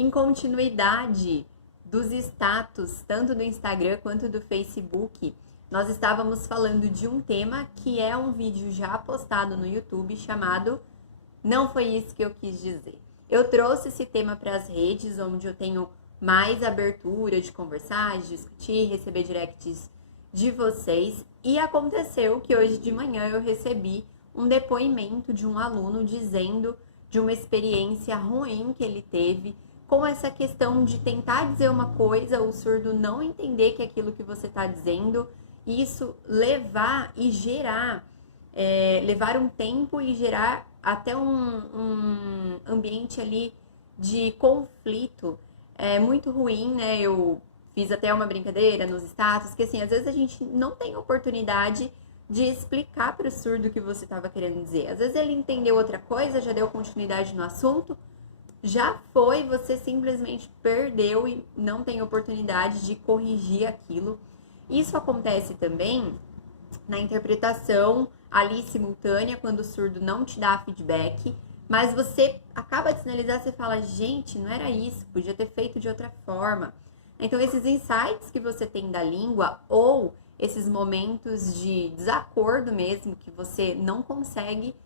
em continuidade dos status, tanto do Instagram quanto do Facebook, nós estávamos falando de um tema que é um vídeo já postado no YouTube chamado Não Foi Isso Que Eu Quis Dizer. Eu trouxe esse tema para as redes, onde eu tenho mais abertura de conversar, de discutir, receber directs de vocês. E aconteceu que hoje de manhã eu recebi um depoimento de um aluno dizendo de uma experiência ruim que ele teve com essa questão de tentar dizer uma coisa, o surdo não entender que é aquilo que você está dizendo, isso levar e gerar, levar um tempo e gerar até um ambiente ali de conflito muito ruim, né? Eu fiz até uma brincadeira nos status, que assim, às vezes a gente não tem oportunidade de explicar para o surdo o que você estava querendo dizer. Às vezes ele entendeu outra coisa, já deu continuidade no assunto, já foi, você simplesmente perdeu e não tem oportunidade de corrigir aquilo. Isso acontece também na interpretação ali simultânea, quando o surdo não te dá feedback, mas você acaba de sinalizar, você fala, gente, não era isso, podia ter feito de outra forma. Então, esses insights que você tem da língua ou esses momentos de desacordo mesmo, que você não consegue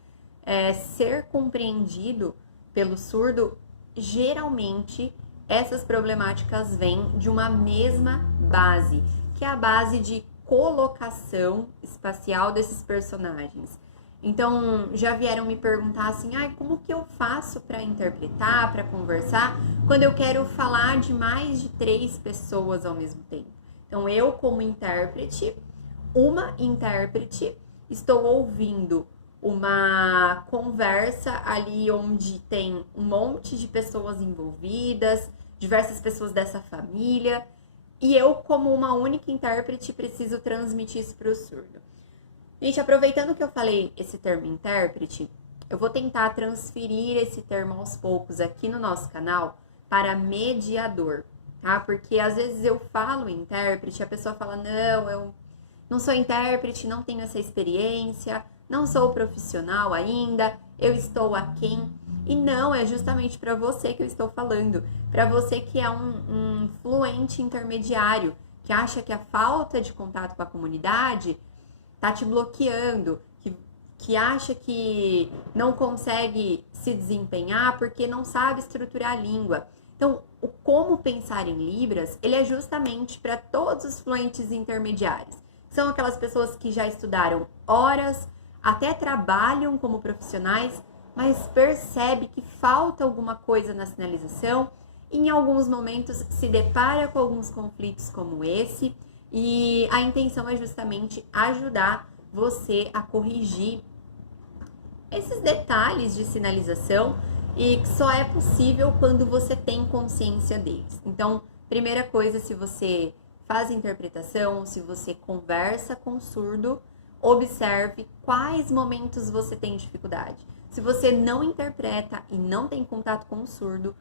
ser compreendido pelo surdo, geralmente essas problemáticas vêm de uma mesma base, que é a base de colocação espacial desses personagens. Então, já vieram me perguntar assim, como que eu faço para interpretar, para conversar, quando eu quero falar de mais de 3 pessoas ao mesmo tempo? Então, eu como intérprete, estou ouvindo uma conversa ali onde tem um monte de pessoas envolvidas, diversas pessoas dessa família, e eu, como uma única intérprete, preciso transmitir isso para o surdo. Gente, aproveitando que eu falei esse termo intérprete, eu vou tentar transferir esse termo aos poucos aqui no nosso canal para mediador, tá? Porque às vezes eu falo intérprete, a pessoa fala, não, eu não sou intérprete, não tenho essa experiência, não sou profissional ainda, eu estou aquém. E não, é justamente para você que eu estou falando, para você que é um fluente intermediário, que acha que a falta de contato com a comunidade tá te bloqueando, que acha que não consegue se desempenhar porque não sabe estruturar a língua. Então, o Como Pensar em Libras, ele é justamente para todos os fluentes intermediários. São aquelas pessoas que já estudaram horas, até trabalham como profissionais, mas percebe que falta alguma coisa na sinalização, e em alguns momentos se depara com alguns conflitos como esse, e a intenção é justamente ajudar você a corrigir esses detalhes de sinalização, e que só é possível quando você tem consciência deles. Então, primeira coisa, se você faz interpretação, se você conversa com o surdo, observe quais momentos você tem dificuldade. Se você não interpreta e não tem contato com o surdo,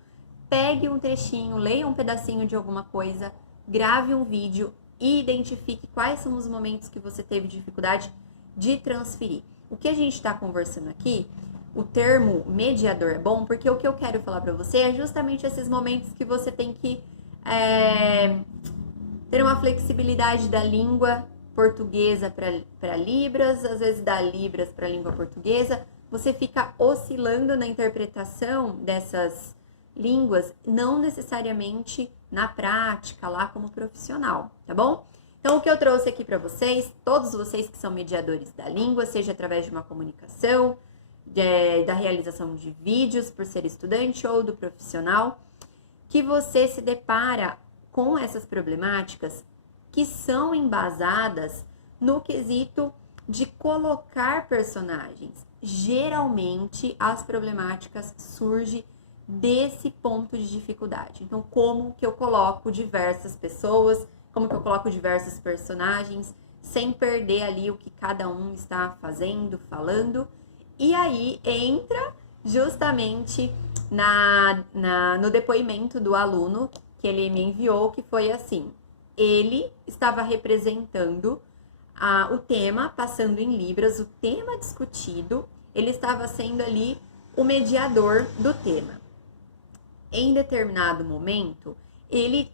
pegue um trechinho, leia um pedacinho de alguma coisa, grave um vídeo e identifique quais são os momentos que você teve dificuldade de transferir. O que a gente está conversando aqui, o termo mediador é bom, porque o que eu quero falar para você é justamente esses momentos que você tem que ter uma flexibilidade da língua portuguesa para Libras, às vezes da Libras para a língua portuguesa. Você fica oscilando na interpretação dessas línguas, não necessariamente na prática, lá como profissional, tá bom? Então, o que eu trouxe aqui para vocês, todos vocês que são mediadores da língua, seja através de uma comunicação, da realização de vídeos por ser estudante ou do profissional, que você se depara com essas problemáticas que são embasadas no quesito de colocar personagens. Geralmente, as problemáticas surgem desse ponto de dificuldade. Então, como que eu coloco diversas pessoas, como que eu coloco diversos personagens, sem perder ali o que cada um está fazendo, falando. E aí entra justamente no depoimento do aluno que ele me enviou, que foi assim: ele estava representando o tema, passando em Libras, o tema discutido, ele estava sendo ali o mediador do tema. em determinado momento, ele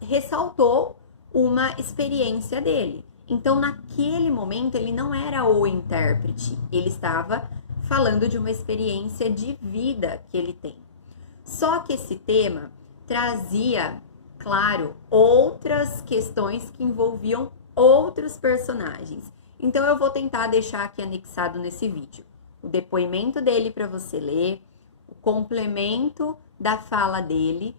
ressaltou uma experiência dele. Então, naquele momento, ele não era o intérprete, ele estava falando de uma experiência de vida que ele tem. Só que esse tema trazia, claro, outras questões que envolviam outros personagens. Então, eu vou tentar deixar aqui anexado nesse vídeo o depoimento dele para você ler, o complemento da fala dele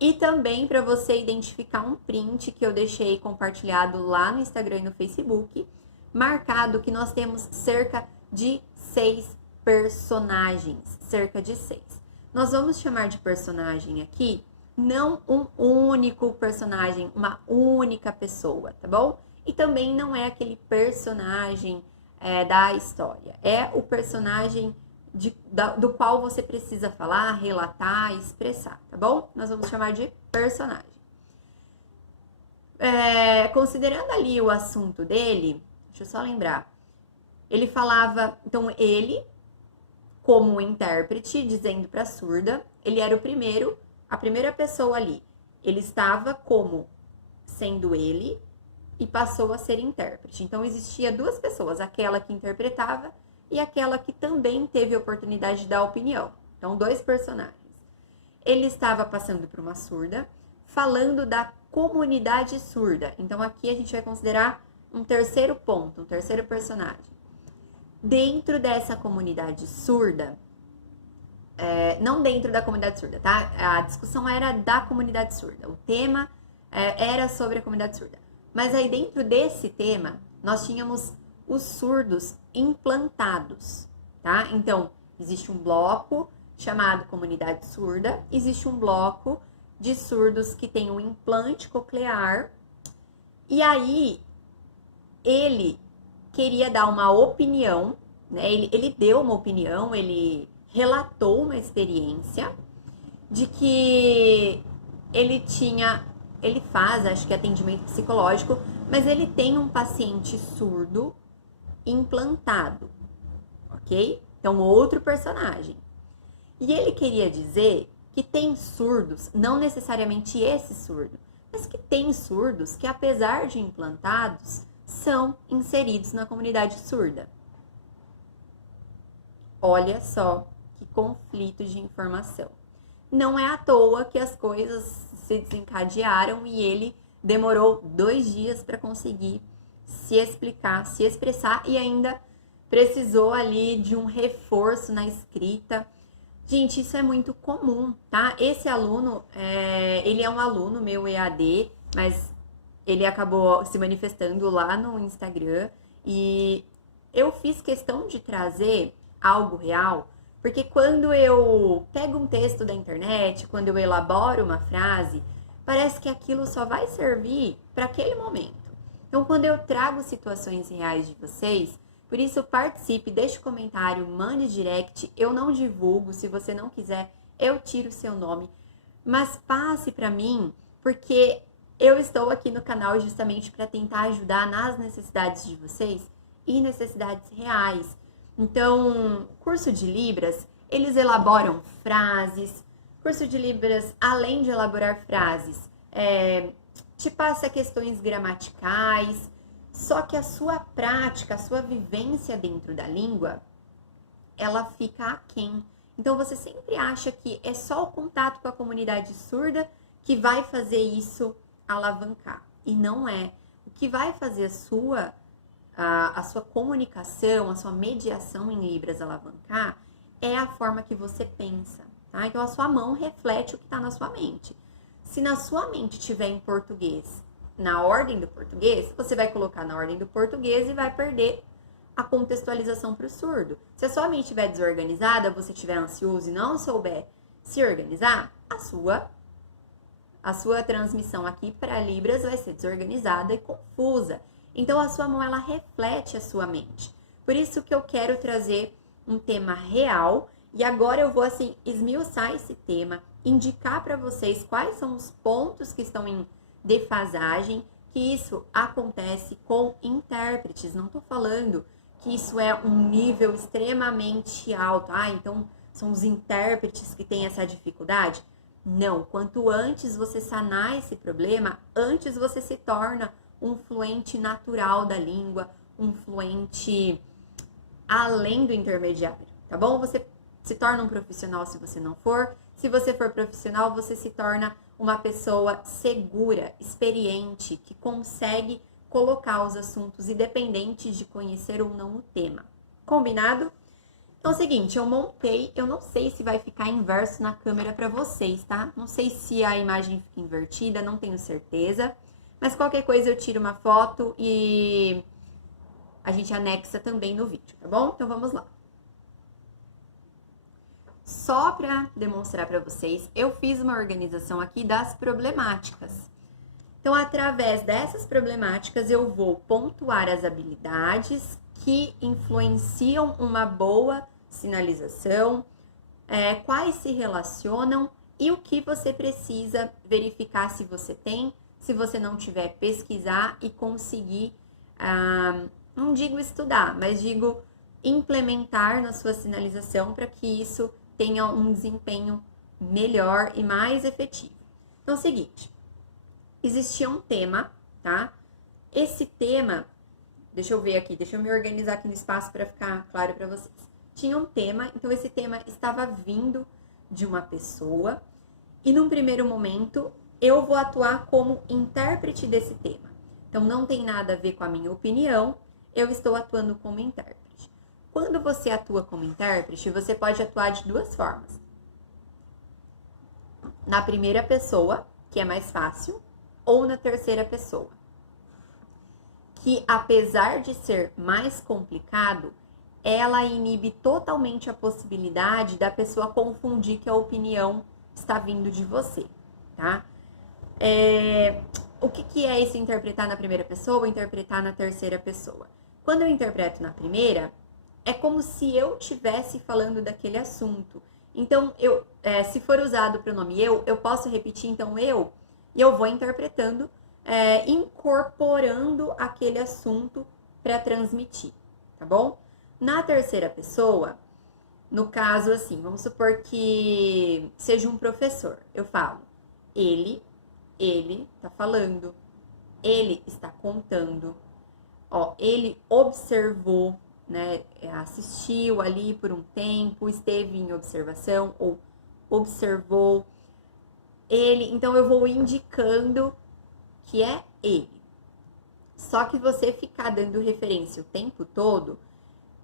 e também para você identificar um print que eu deixei compartilhado lá no Instagram e no Facebook, marcado que nós temos cerca de 6 personagens, cerca de 6. Nós vamos chamar de personagem aqui, não um único personagem, uma única pessoa, tá bom? E também não é aquele personagem da história, é o personagem do qual você precisa falar, relatar, expressar, tá bom? Nós vamos chamar de personagem. Considerando ali o assunto dele, deixa eu só lembrar, ele falava, então ele, como intérprete, dizendo para a surda, ele era a primeira pessoa ali. Ele estava como sendo ele e passou a ser intérprete. Então, existia 2 pessoas, aquela que interpretava e aquela que também teve a oportunidade de dar opinião. Então, 2 personagens. Ele estava passando por uma surda, falando da comunidade surda. Então, aqui a gente vai considerar um terceiro ponto, um terceiro personagem. Dentro dessa comunidade surda, não dentro da comunidade surda, tá? A discussão era da comunidade surda. O tema era sobre a comunidade surda. Mas aí dentro desse tema, nós tínhamos os surdos implantados, tá? Então, existe um bloco chamado comunidade surda, existe um bloco de surdos que tem um implante coclear, e aí ele queria dar uma opinião, né? Ele deu uma opinião, ele relatou uma experiência de que ele faz, acho que atendimento psicológico, mas ele tem um paciente surdo implantado, ok? Então, outro personagem. E ele queria dizer que tem surdos, não necessariamente esse surdo, mas que tem surdos que, apesar de implantados, são inseridos na comunidade surda. Olha só que conflito de informação. Não é à toa que as coisas se desencadearam e ele demorou 2 dias para conseguir se explicar, se expressar e ainda precisou ali de um reforço na escrita. Gente, isso é muito comum, tá? Esse aluno, ele é um aluno meu EAD, mas ele acabou se manifestando lá no Instagram e eu fiz questão de trazer algo real, porque quando eu pego um texto da internet, quando eu elaboro uma frase, parece que aquilo só vai servir para aquele momento. Então, quando eu trago situações reais de vocês, por isso participe, deixe comentário, mande direct, eu não divulgo, se você não quiser, eu tiro o seu nome, mas passe para mim, porque eu estou aqui no canal justamente para tentar ajudar nas necessidades de vocês e necessidades reais. Então, curso de Libras, eles elaboram frases. Curso de Libras, além de elaborar frases, te passa questões gramaticais, só que a sua prática, a sua vivência dentro da língua, ela fica aquém. Então, você sempre acha que é só o contato com a comunidade surda que vai fazer isso alavancar. E não é. O que vai fazer a sua comunicação, a sua mediação em Libras alavancar é a forma que você pensa, tá? Então, a sua mão reflete o que está na sua mente. Se na sua mente tiver em português, na ordem do português, você vai colocar na ordem do português e vai perder a contextualização para o surdo. Se a sua mente estiver desorganizada, você estiver ansioso e não souber se organizar, a sua transmissão aqui para Libras vai ser desorganizada e confusa. Então, a sua mão, ela reflete a sua mente. Por isso que eu quero trazer um tema real. E agora eu vou, assim, esmiuçar esse tema, indicar para vocês quais são os pontos que estão em defasagem, que isso acontece com intérpretes. Não tô falando que isso é um nível extremamente alto. Então, são os intérpretes que têm essa dificuldade? Não, quanto antes você sanar esse problema, antes você se torna um fluente natural da língua, um fluente além do intermediário, tá bom? Você se torna um profissional se você não for. Se você for profissional, você se torna uma pessoa segura, experiente, que consegue colocar os assuntos independente de conhecer ou não o tema. Combinado? Então é o seguinte, eu montei, eu não sei se vai ficar inverso na câmera para vocês, tá? Não sei se a imagem fica invertida, não tenho certeza. Mas qualquer coisa eu tiro uma foto e a gente anexa também no vídeo, tá bom? Então vamos lá. Só para demonstrar para vocês, eu fiz uma organização aqui das problemáticas. Então, através dessas problemáticas, eu vou pontuar as habilidades que influenciam uma boa sinalização, quais se relacionam e o que você precisa verificar se você tem, se você não tiver, pesquisar e conseguir, não digo estudar, mas digo implementar na sua sinalização para que isso tenha um desempenho melhor e mais efetivo. Então, é o seguinte, existia um tema, tá? Esse tema, deixa eu ver aqui, deixa eu me organizar aqui no espaço para ficar claro para vocês. Tinha um tema, então esse tema estava vindo de uma pessoa e num primeiro momento eu vou atuar como intérprete desse tema. Então não tem nada a ver com a minha opinião, eu estou atuando como intérprete. Quando você atua como intérprete, você pode atuar de duas formas. Na primeira pessoa, que é mais fácil, ou na terceira pessoa. Que apesar de ser mais complicado, ela inibe totalmente a possibilidade da pessoa confundir que a opinião está vindo de você, tá? O que é esse interpretar na primeira pessoa ou interpretar na terceira pessoa? Quando eu interpreto na primeira, é como se eu estivesse falando daquele assunto. Então, se for usado o pronome eu posso repetir, então, e eu vou interpretando, incorporando aquele assunto para transmitir, tá bom? Na terceira pessoa, no caso assim, vamos supor que seja um professor. Eu falo, ele está falando, ele está contando, ele observou, né, assistiu ali por um tempo, esteve em observação ou observou ele, então eu vou indicando que é ele. Só que você ficar dando referência o tempo todo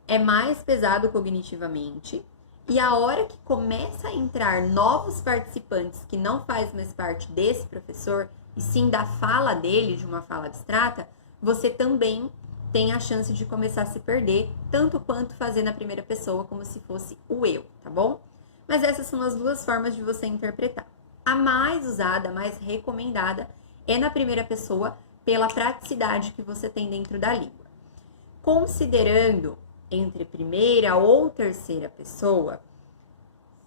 é mais pesado cognitivamente e a hora que começa a entrar novos participantes que não faz mais parte desse professor e sim da fala dele, de uma fala abstrata, você também tem a chance de começar a se perder, tanto quanto fazer na primeira pessoa, como se fosse o eu, tá bom? Mas essas são as duas formas de você interpretar. A mais usada, a mais recomendada, é na primeira pessoa, pela praticidade que você tem dentro da língua. Considerando entre primeira ou terceira pessoa,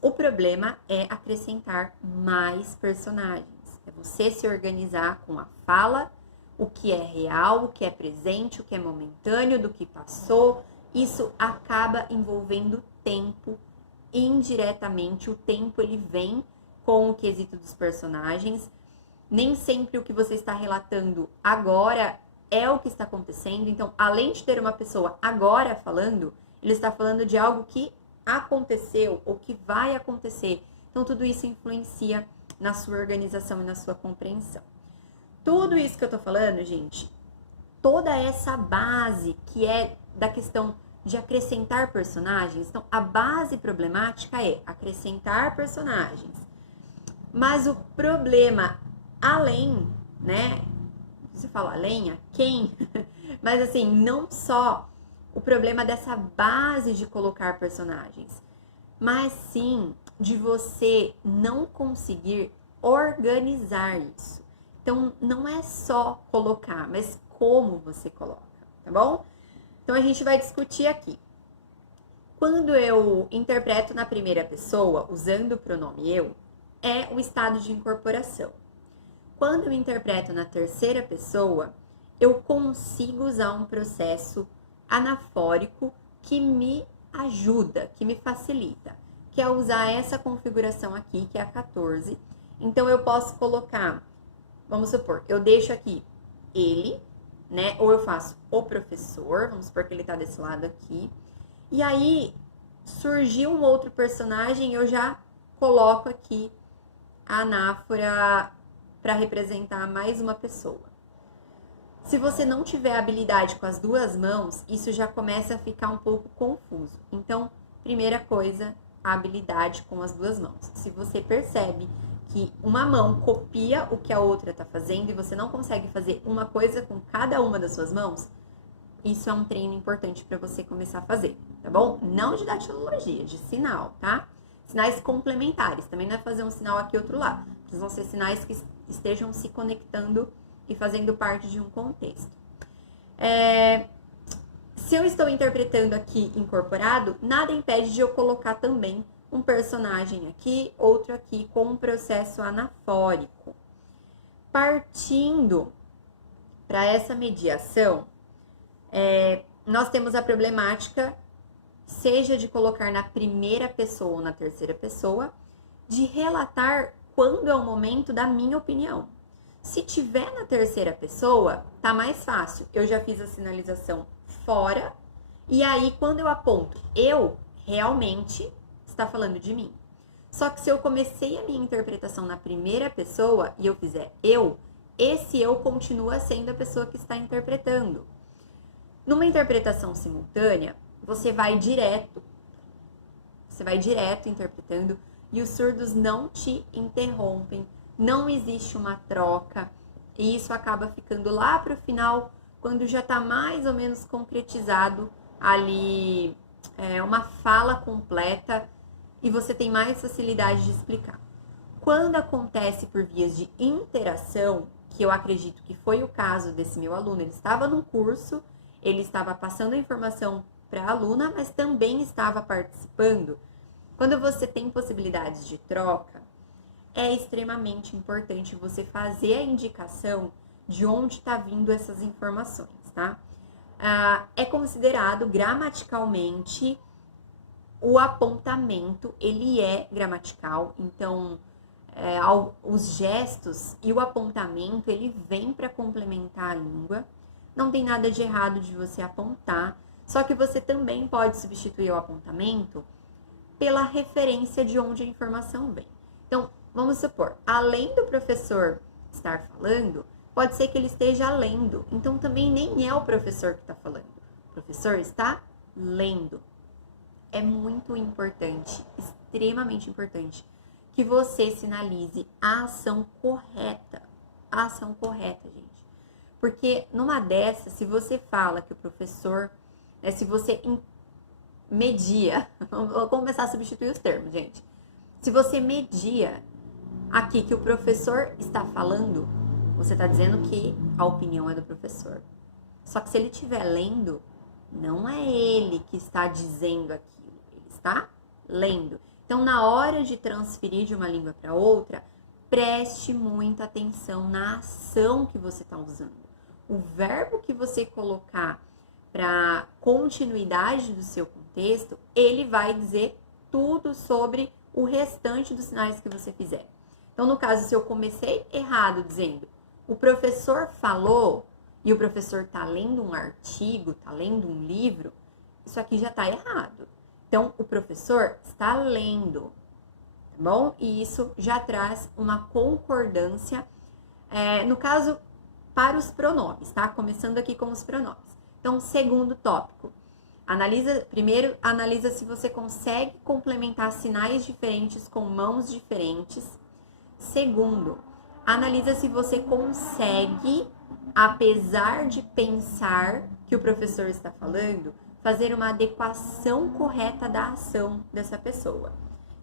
o problema é acrescentar mais personagens. É você se organizar com a fala, o que é real, o que é presente, o que é momentâneo, do que passou. Isso acaba envolvendo tempo indiretamente. O tempo, ele vem com o quesito dos personagens. Nem sempre o que você está relatando agora é o que está acontecendo. Então, além de ter uma pessoa agora falando, ele está falando de algo que aconteceu ou que vai acontecer. Então, tudo isso influencia na sua organização e na sua compreensão. Tudo isso que eu tô falando, gente, toda essa base que é da questão de acrescentar personagens, então a base problemática é acrescentar personagens. Mas o problema além, né? Você fala além, a quem? Mas assim, não só o problema dessa base de colocar personagens, mas sim de você não conseguir organizar isso. Então, não é só colocar, mas como você coloca, tá bom? Então, a gente vai discutir aqui. Quando eu interpreto na primeira pessoa, usando o pronome eu, é o estado de incorporação. Quando eu interpreto na terceira pessoa, eu consigo usar um processo anafórico que me ajuda, que me facilita, quer usar essa configuração aqui, que é a 14. Então, eu posso colocar, vamos supor, eu deixo aqui ele, né? Ou eu faço o professor, vamos supor que ele tá desse lado aqui. E aí, surgiu um outro personagem, eu já coloco aqui a anáfora para representar mais uma pessoa. Se você não tiver habilidade com as duas mãos, isso já começa a ficar um pouco confuso. Então, primeira coisa, a habilidade com as duas mãos. Se você percebe que uma mão copia o que a outra está fazendo e você não consegue fazer uma coisa com cada uma das suas mãos, isso é um treino importante para você começar a fazer, tá bom? Não de datilologia, de sinal, tá? Sinais complementares. Também não é fazer um sinal aqui e outro lá. Precisam ser sinais que estejam se conectando e fazendo parte de um contexto. Se eu estou interpretando aqui incorporado, nada impede de eu colocar também um personagem aqui, outro aqui, com um processo anafórico. Partindo para essa mediação, nós temos a problemática, seja de colocar na primeira pessoa ou na terceira pessoa, de relatar quando é o momento da minha opinião. Se tiver na terceira pessoa, tá mais fácil. Eu já fiz a sinalização fora, e aí quando eu aponto eu, realmente está falando de mim. Só que se eu comecei a minha interpretação na primeira pessoa e eu fizer eu, esse eu continua sendo a pessoa que está interpretando. Numa interpretação simultânea, você vai direto interpretando e os surdos não te interrompem, não existe uma troca e isso acaba ficando lá para o final, quando já está mais ou menos concretizado ali uma fala completa e você tem mais facilidade de explicar. Quando acontece por vias de interação, que eu acredito que foi o caso desse meu aluno, ele estava num curso, ele estava passando a informação para a aluna, mas também estava participando. Quando você tem possibilidades de troca, é extremamente importante você fazer a indicação de onde está vindo essas informações, tá? É considerado gramaticalmente, o apontamento, ele é gramatical, então os gestos e o apontamento, ele vem para complementar a língua. Não tem nada de errado de você apontar, só que você também pode substituir o apontamento pela referência de onde a informação vem. Então, vamos supor, além do professor estar falando, pode ser que ele esteja lendo. Então, também nem é o professor que está falando. O professor está lendo. É muito importante, extremamente importante, que você sinalize a ação correta. A ação correta, gente. Porque numa dessas, se você fala que o professor, se você media, vou começar a substituir os termos, gente. Se você media aqui que o professor está falando, você está dizendo que a opinião é do professor. Só que se ele estiver lendo, não é ele que está dizendo aquilo, ele está lendo. Então, na hora de transferir de uma língua para outra, preste muita atenção na ação que você está usando. O verbo que você colocar para continuidade do seu contexto, ele vai dizer tudo sobre o restante dos sinais que você fizer. Então, no caso, se eu comecei errado dizendo o professor falou e o professor está lendo um artigo, está lendo um livro, isso aqui já está errado. Então, o professor está lendo, tá bom? E isso já traz uma concordância, no caso, para os pronomes, tá? Começando aqui com os pronomes. Então, segundo tópico. Primeiro, analisa se você consegue complementar sinais diferentes com mãos diferentes. Segundo, analisa se você consegue, apesar de pensar que o professor está falando, fazer uma adequação correta da ação dessa pessoa.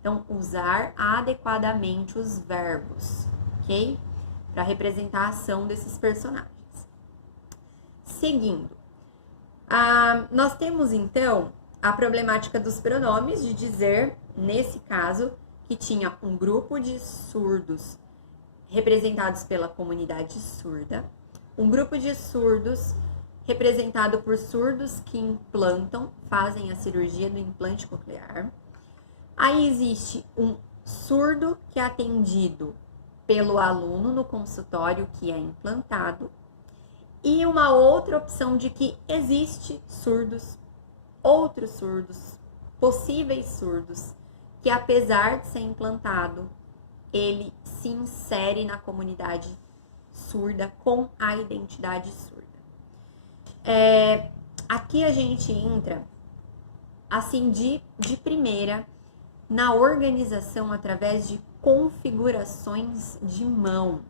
Então, usar adequadamente os verbos, ok? Para representar a ação desses personagens. Seguindo, nós temos, então, a problemática dos pronomes, de dizer, nesse caso, que tinha um grupo de surdos representados pela comunidade surda, um grupo de surdos representado por surdos que implantam, fazem a cirurgia do implante coclear, Aí existe um surdo que é atendido pelo aluno no consultório, que é implantado, e uma outra opção de que existe surdos, outros surdos, possíveis surdos, que apesar de ser implantado, ele se insere na comunidade surda com a identidade surda. Aqui a gente entra, assim, de primeira, na organização através de configurações de mão.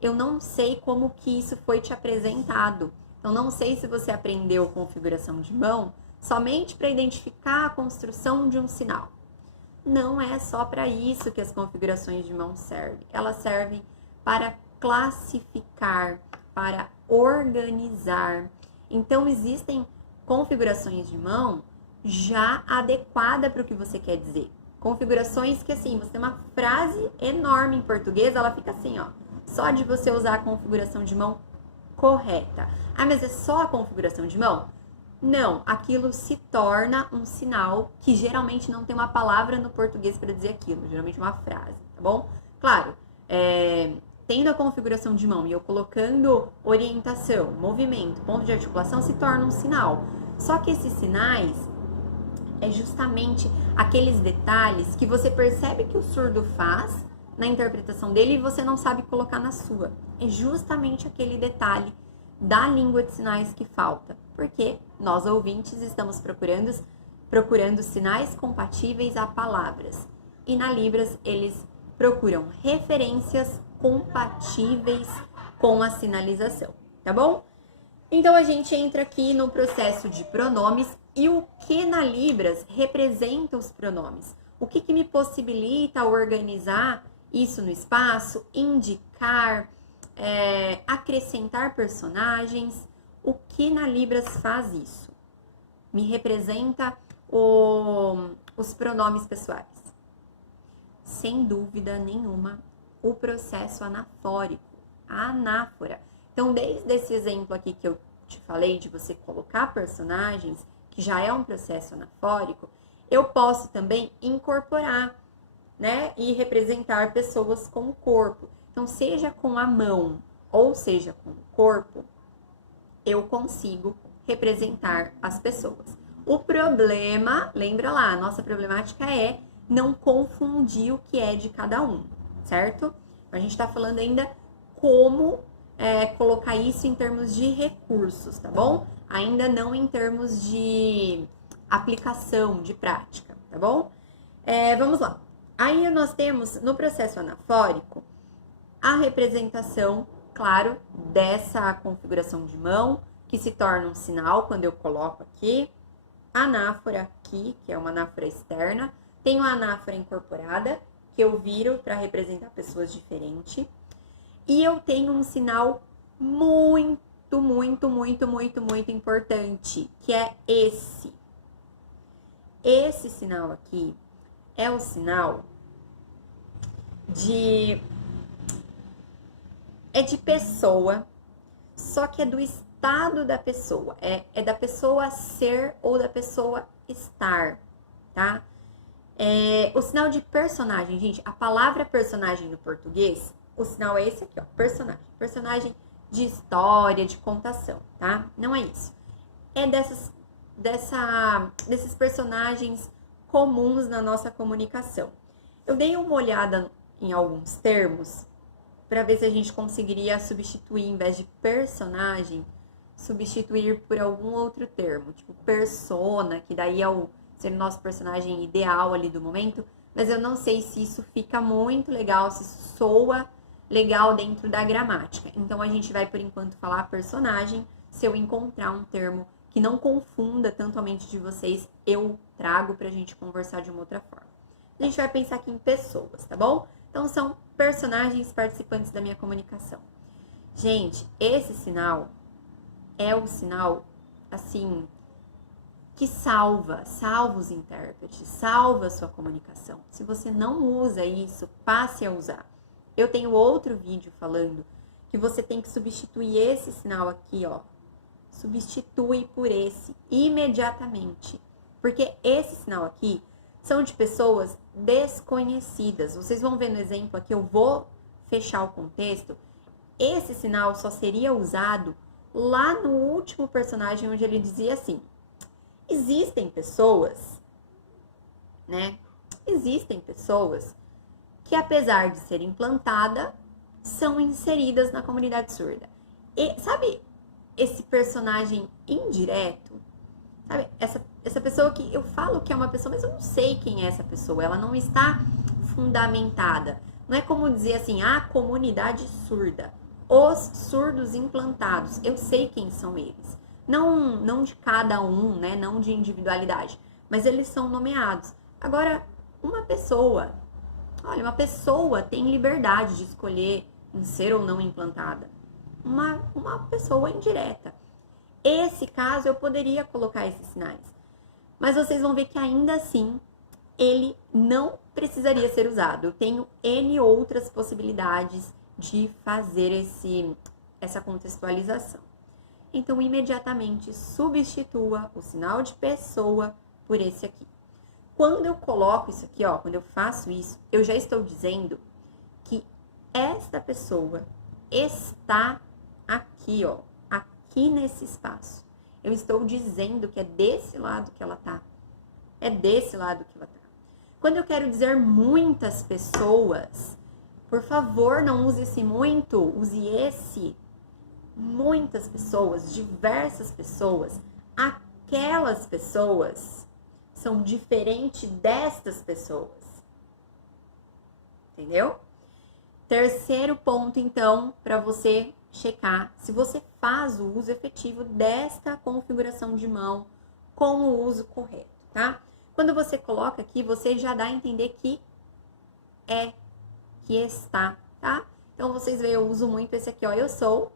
Eu não sei como que isso foi te apresentado. Eu não sei se você aprendeu configuração de mão somente para identificar a construção de um sinal. Não é só para isso que as configurações de mão servem. Elas servem para classificar, para organizar. Então, existem configurações de mão já adequada para o que você quer dizer. Configurações que, assim, você tem uma frase enorme em português, ela fica assim, ó. Só de você usar a configuração de mão correta. Ah, mas é só a configuração de mão? Não, aquilo se torna um sinal que geralmente não tem uma palavra no português para dizer aquilo, geralmente uma frase, tá bom? Claro, tendo a configuração de mão e eu colocando orientação, movimento, ponto de articulação, se torna um sinal. Só que esses sinais é justamente aqueles detalhes que você percebe que o surdo faz na interpretação dele e você não sabe colocar na sua. É justamente aquele detalhe da língua de sinais que falta, porque nós ouvintes estamos procurando sinais compatíveis a palavras. E na Libras eles procuram referências compatíveis com a sinalização, tá bom? Então a gente entra aqui no processo de pronomes e o que na Libras representa os pronomes. O que me possibilita organizar isso no espaço, indicar, acrescentar personagens. O que na Libras faz isso? Me representa os pronomes pessoais. Sem dúvida nenhuma, o processo anafórico, a anáfora. Então, desde esse exemplo aqui que eu te falei de você colocar personagens, que já é um processo anafórico, eu posso também incorporar, né, e representar pessoas com o corpo. Então, seja com a mão ou seja com o corpo, eu consigo representar as pessoas. O problema, lembra lá, a nossa problemática é não confundir o que é de cada um, certo? A gente tá falando ainda como colocar isso em termos de recursos, tá bom? Ainda não em termos de aplicação, de prática, tá bom? Vamos lá. Aí nós temos, no processo anafórico, a representação, claro, dessa configuração de mão, que se torna um sinal quando eu coloco aqui. A anáfora aqui, que é uma anáfora externa. Tenho a anáfora incorporada, que eu viro para representar pessoas diferentes. E eu tenho um sinal muito, muito, muito, muito, muito importante, que é esse. Esse sinal aqui é o sinal de pessoa, só que é do estado da pessoa, é da pessoa ser ou da pessoa estar, tá? O sinal de personagem, gente, a palavra personagem no português, o sinal é esse aqui, ó, personagem. Personagem de história, de contação, tá? Não é isso. É desses personagens comuns na nossa comunicação. Eu dei uma olhada em alguns termos para ver se a gente conseguiria substituir, em vez de personagem, substituir por algum outro termo, tipo persona, que daí ser o nosso personagem ideal ali do momento, mas eu não sei se isso fica muito legal, se isso soa legal dentro da gramática. Então, a gente vai, por enquanto, falar personagem. Se eu encontrar um termo que não confunda tanto a mente de vocês, eu trago pra gente conversar de uma outra forma. A gente vai pensar aqui em pessoas, tá bom? Então, são personagens participantes da minha comunicação. Gente, esse sinal é o sinal, assim, que salva os intérpretes, salva a sua comunicação. Se você não usa isso, passe a usar. Eu tenho outro vídeo falando que você tem que substituir esse sinal aqui, ó. Substitui por esse imediatamente. Porque esse sinal aqui são de pessoas desconhecidas. Vocês vão ver no exemplo aqui, eu vou fechar o contexto. Esse sinal só seria usado lá no último personagem, onde ele dizia assim: existem pessoas, né? Existem pessoas que, apesar de ser implantada, são inseridas na comunidade surda. E sabe esse personagem indireto? Sabe, essa pessoa que eu falo que é uma pessoa, mas eu não sei quem é essa pessoa, ela não está fundamentada. Não é como dizer assim, a comunidade surda, os surdos implantados, eu sei quem são eles. Não de cada um, né? Não de individualidade, mas eles são nomeados. Agora, uma pessoa, olha, uma pessoa tem liberdade de escolher em ser ou não implantada. Uma pessoa indireta. Esse caso eu poderia colocar esses sinais. Mas vocês vão ver que ainda assim ele não precisaria ser usado. Eu tenho N outras possibilidades de fazer essa contextualização. Então, imediatamente substitua o sinal de pessoa por esse aqui. Quando eu coloco isso aqui, ó, quando eu faço isso, eu já estou dizendo que esta pessoa está aqui, ó, aqui nesse espaço. Eu estou dizendo que é desse lado que ela tá. É desse lado que ela tá. Quando eu quero dizer muitas pessoas, por favor, não use esse muito, use esse. Muitas pessoas, diversas pessoas, aquelas pessoas são diferentes destas pessoas. Entendeu? Terceiro ponto, então, para você checar se você faz o uso efetivo desta configuração de mão com o uso correto, tá? Quando você coloca aqui, você já dá a entender que é, que está, tá? Então, vocês veem, eu uso muito esse aqui, ó, eu sou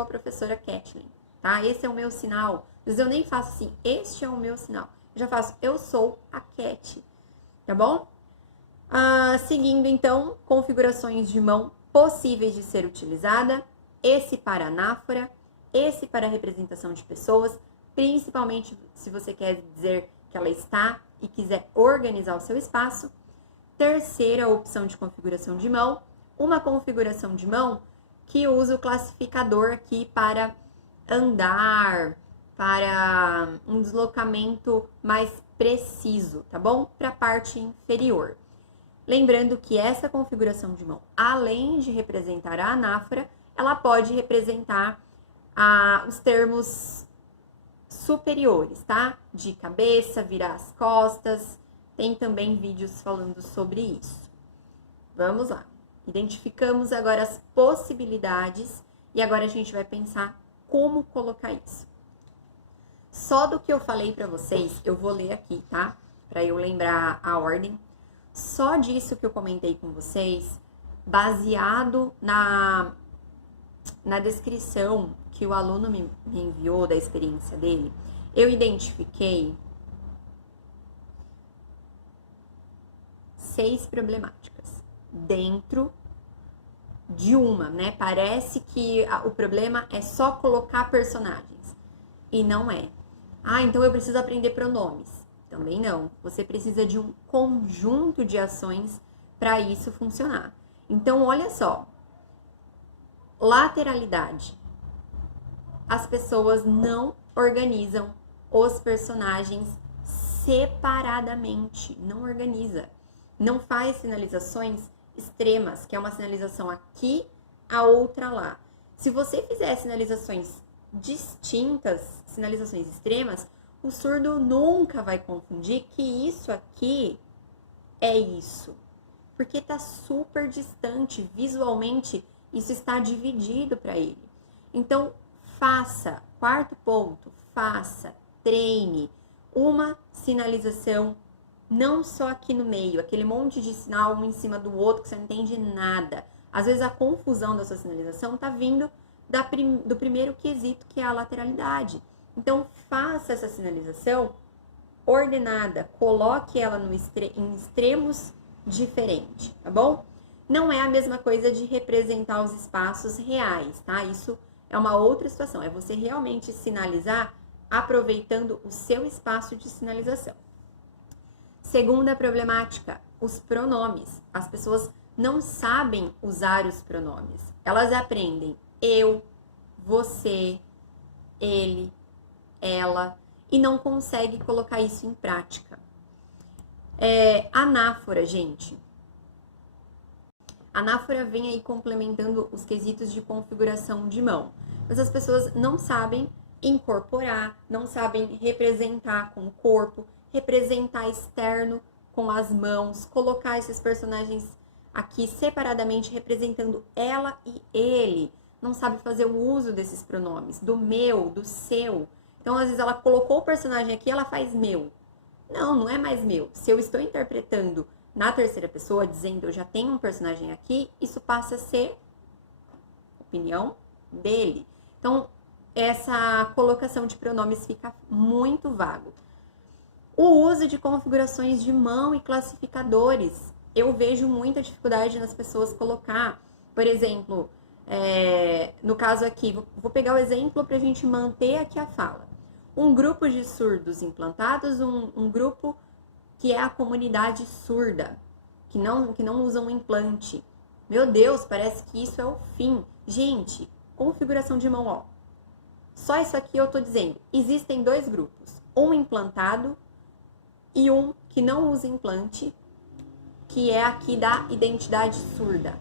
a professora Kathleen, tá? Esse é o meu sinal. Às vezes eu nem faço assim, este é o meu sinal. Eu já faço, eu sou a Cat, tá bom? Seguindo, então, configurações de mão possíveis de ser utilizada. Esse para anáfora, esse para representação de pessoas, principalmente se você quer dizer que ela está e quiser organizar o seu espaço. Terceira opção de configuração de mão, uma configuração de mão que usa o classificador aqui para andar, para um deslocamento mais preciso, tá bom? Para a parte inferior. Lembrando que essa configuração de mão, além de representar a anáfora, ela pode representar os termos superiores, tá? De cabeça, virar as costas. Tem também vídeos falando sobre isso. Vamos lá. Identificamos agora as possibilidades e agora a gente vai pensar como colocar isso. Só do que eu falei para vocês, eu vou ler aqui, tá? Para eu lembrar a ordem. Só disso que eu comentei com vocês, baseado na descrição que o aluno me enviou da experiência dele, eu identifiquei 6 problemáticas dentro de uma, né? Parece que o problema é só colocar personagens e não é. Então eu preciso aprender pronomes. Também não. Você precisa de um conjunto de ações para isso funcionar. Então, olha só. Lateralidade. As pessoas não organizam os personagens separadamente. Não organiza. Não faz sinalizações extremas, que é uma sinalização aqui, a outra lá. Se você fizer sinalizações distintas, sinalizações extremas, o surdo nunca vai confundir que isso aqui é isso. Porque tá super distante, visualmente, isso está dividido para ele. Então, faça, quarto ponto, treine uma sinalização, não só aqui no meio, aquele monte de sinal um em cima do outro que você não entende nada. Às vezes a confusão da sua sinalização tá vindo do primeiro quesito, que é a lateralidade. Então, faça essa sinalização ordenada, coloque ela em extremos diferentes, tá bom? Não é a mesma coisa de representar os espaços reais, tá? Isso é uma outra situação, é você realmente sinalizar aproveitando o seu espaço de sinalização. Segunda problemática, os pronomes. As pessoas não sabem usar os pronomes. Elas aprendem eu, você, ele, ela e não conseguem colocar isso em prática. Anáfora, gente. Anáfora vem aí complementando os quesitos de configuração de mão. Mas as pessoas não sabem incorporar, não sabem representar com o corpo, representar externo com as mãos, colocar esses personagens aqui separadamente representando ela e ele. Não sabe fazer o uso desses pronomes, do meu, do seu. Então, às vezes, ela colocou o personagem aqui, ela faz meu. Não, não é mais meu. Se eu estou interpretando na terceira pessoa, dizendo eu já tenho um personagem aqui, isso passa a ser opinião dele. Então, essa colocação de pronomes fica muito vago. O uso de configurações de mão e classificadores. Eu vejo muita dificuldade nas pessoas colocar, por exemplo, no caso aqui, vou pegar o exemplo para a gente manter aqui a fala. Um grupo de surdos implantados, um grupo que é a comunidade surda, que não usam implante. Meu Deus, parece que isso é o fim. Gente, configuração de mão, ó. Só isso aqui eu tô dizendo. Existem dois grupos. Um implantado e um que não usa implante, que é aqui da identidade surda.